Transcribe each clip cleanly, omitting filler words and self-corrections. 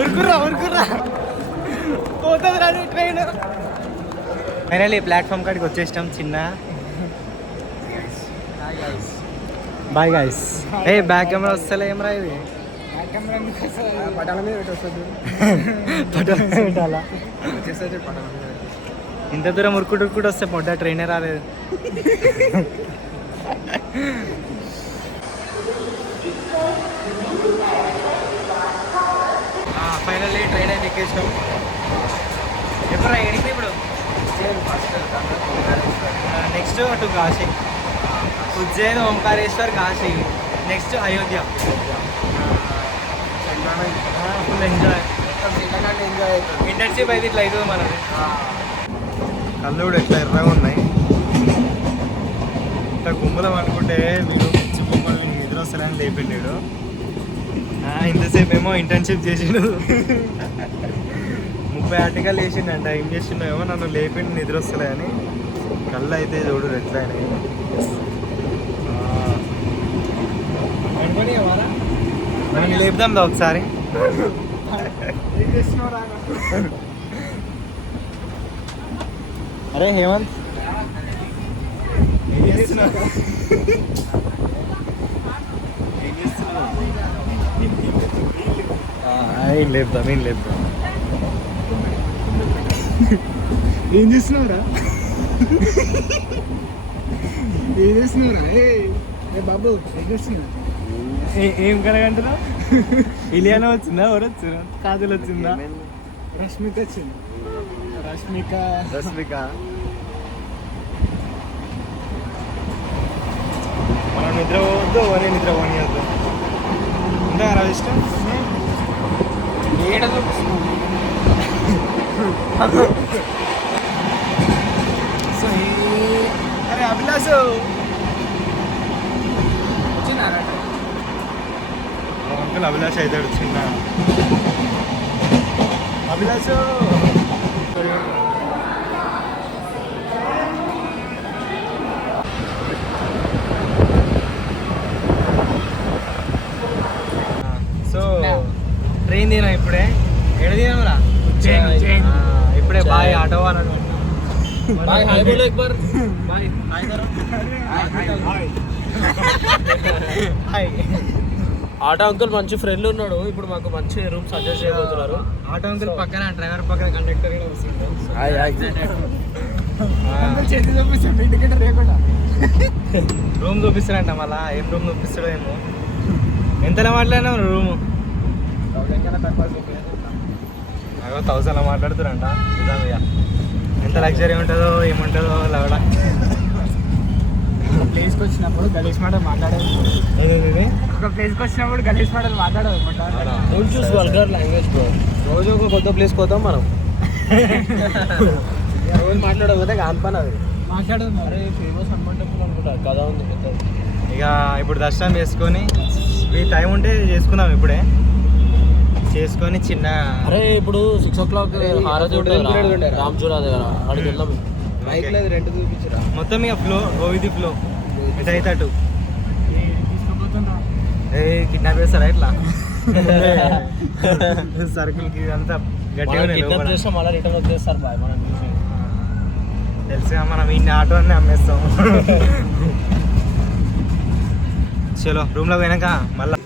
ఉరుకుర్రా పోతుంది రాదు train. Finally platform కాడికి వచ్చేసాం. చిన్న బాయ్ గైస్. ఏ బ్యాక్ కెమెరా వస్తలే ఏమరా ఇది? పటాల మీద పెట్టాలా? ఇంత దూరం ఉరుకుడు వస్తే పొడ్డ ట్రైనే రాలేదు. ఫైనల్లీ ట్రైన్ అయితే ఎక్కేసాం. ఎప్పుడు ఎడికి ఇప్పుడు నెక్స్ట్ అటు Kashi, Ujjain, Omkareshwar, Kashi, next Ayodhya. Full enjoy internship అయితే ఇట్లా అవుతుంది మనది. కళ్ళు కూడా ఎట్లా ఎర్రగా ఉన్నాయి. ఇట్లా గుమ్మలం అనుకుంటే మీరు పిచ్చి బొమ్మలు నిద్ర వస్తారని లేపిండాడు. ఇంతసేపు ఏమో ఇంటర్న్షిప్ చేసిండు. 30 ఆర్టికల్ వేసిండంట. ఏం చేసిండేమో నన్ను లేపిండి నిద్ర వస్తలే అని. కళ్ళు అయితే చూడు ఎట్లా అయినాయి. మనం లేపుదాం దా ఒకసారి. అరే హేమంత్ ఏం చేస్తున్నావు? ఏం లేపుదాం ఏం చేస్తున్నావురా? ఏం చేస్తున్నావురా? ఏ బాబు ఏం చేస్తున్నావు? ఏం కలగంటున్నా? ఇలియానా వచ్చిందా? ఎవరు వచ్చిందా? కాజల్ వచ్చిందా? రష్మిక వచ్చింది. రష్మిక మనం నిద్ర పోవద్దు, ఓనే నిద్ర పోనీయద్దు. ఉందా ఇష్టం? ఏడ అరే అభిలాష్ వచ్చినారా? అంకుల్ అభిలాష్ అవుతాడు. చిన్న అభిలాష్ సో ట్రైన్ దినా ఇప్పుడే. ఎడ దినామరా? ఇప్పుడే బాయ్ ఆటో వాళ్ళను. ఆటో అంకుల్ మంచి ఫ్రెండ్ ఉన్నాడు. ఇప్పుడు మాకు మంచి రూమ్ సజెస్ట్ చేయబోతున్నారు. ఆటో అంకుల్ పక్కన, డ్రైవర్ పక్కన కండక్టర్ కూడా వస్తుంటారు. రూమ్ చూపిస్తారంట. మళ్ళా ఏం రూమ్ చూపిస్తాడో ఏమో. ఎంతలో మాట్లాడినా రూము 1000 మాట్లాడుతారంట. చూద్దాం ఇక ఎంత లగ్జరీ ఉంటుందో ఏముంటుందో. లవడా ప్లేస్కి వచ్చినప్పుడు గలీష్ మాటలు మాట్లాడేది. ఒక ప్లేస్కి వచ్చినప్పుడు గలీష్ మాటలు మాట్లాడదు. Language bro. రోజు ఒక కొత్త ప్లేస్ పోతాం మనం. రోజు మాట్లాడకపోతే కాని పని అది. మాట్లాడదు. అరే ఫేమస్ హనుమాన్ టెంపుల్ అనుకుంటారు కదా, ఉంది పెద్దది. ఇక ఇప్పుడు దర్శనం చేసుకొని టైం ఉంటే చేసుకుందాం. ఇప్పుడే చేసుకొని చిన్న. అరే ఇప్పుడు 6 o'clock రామ్చూరా దగ్గర అడిగి వెళ్దాం. బైక్ లేదు, రెంట్ చూపించరా మొత్తం. ఇక ఫ్లో గోవిది ఫ్లో ఎటు అయితే అటు. ఏ కిడ్నాప్ చేస్తారా ఇట్లా? సరుకులకి అంతా గట్టిగా చేస్తాం. మళ్ళీ రిటర్న్ వచ్చేస్తారు బాయ్. మనం తెలుసుగా మనం ఈ ఆటో అన్నీ అమ్మేస్తాం. చలో రూమ్లో పోయినాక మళ్ళీ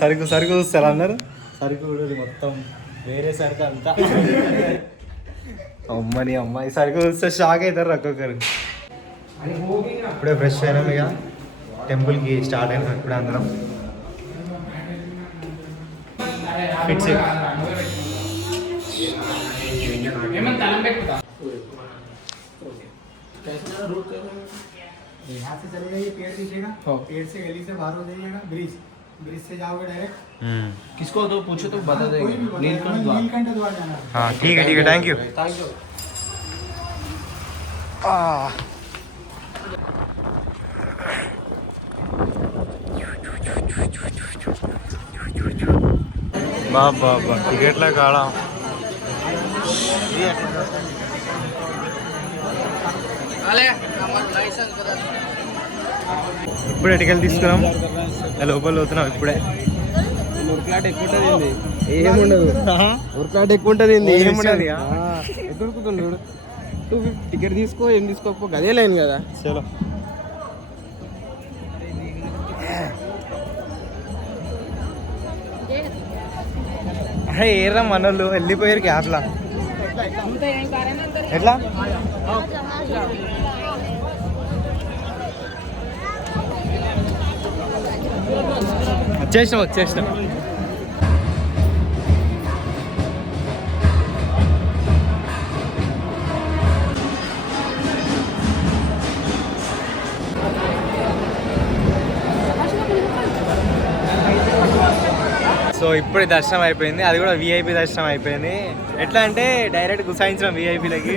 సరుకు చూస్తారు అందరు. సరుకు మొత్తం వేరే సరుకు అంతా. అమ్మని అమ్మాయి సరుకు చూస్తే షాక్ అవుతారు ఒక్కొక్కరు. ఇప్పుడే ఫ్రెష్ అయినాం. ఇక టెంపుల్కి స్టార్ట్ అయినాం ఇప్పుడు అందరం. ఫిట్స్ यहाँ से चले जाइए, पेड़ दिखेगा, पेड़ से गली से बाहर हो जाइएगा, ब्रिज से जाओगे डायरेक्ट. किसको तो पूछो तो बता देंगे. नीलकंठ द्वार जाना. हाँ ठीक है थैंक यू. బాబా టికెట్ల కాడ ఇప్పుడే టికెట్ తీసుకున్నాం. లోపల పోతున్నాం ఇప్పుడే. ఫ్లాట్ ఎక్కువ ఏముండదు ఉరకాట ఎక్కువ ఉంటుంది ఏముండదు ఇక. ఎటు ఉరుకుతుండు 250 టికెట్ తీసుకో ఏం తీసుకోకపో అదే లైన్ కదా. చలో అరే ఏరా మనోళ్ళు వెళ్ళిపోయారు క్యాబ్లా. ఎట్లా వచ్చేసినాం. సో ఇప్పుడు దర్శనం అయిపోయింది, అది కూడా విఐపి దర్శనం అయిపోయింది. ఎట్లా అంటే డైరెక్ట్ గుసాయించడం విఐపీలకి.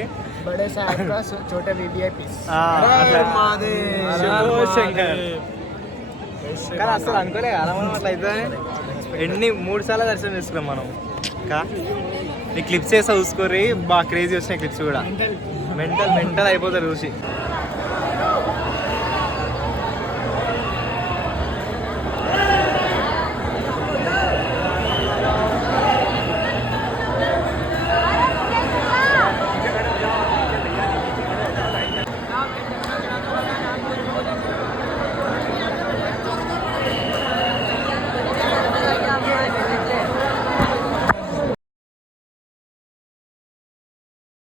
కానీ అసలు అనుకోలే కదా మనం అట్లా అవుతుందని. 3 సార్లు దర్శనం చేసుకున్నాం మనం. ఈ క్లిప్స్ వేస్తా చూసుకోర్రి, బాగా క్రేజీ వచ్చినాయి క్లిప్స్ కూడా. మెంటల్ అయిపోతారు చూసి.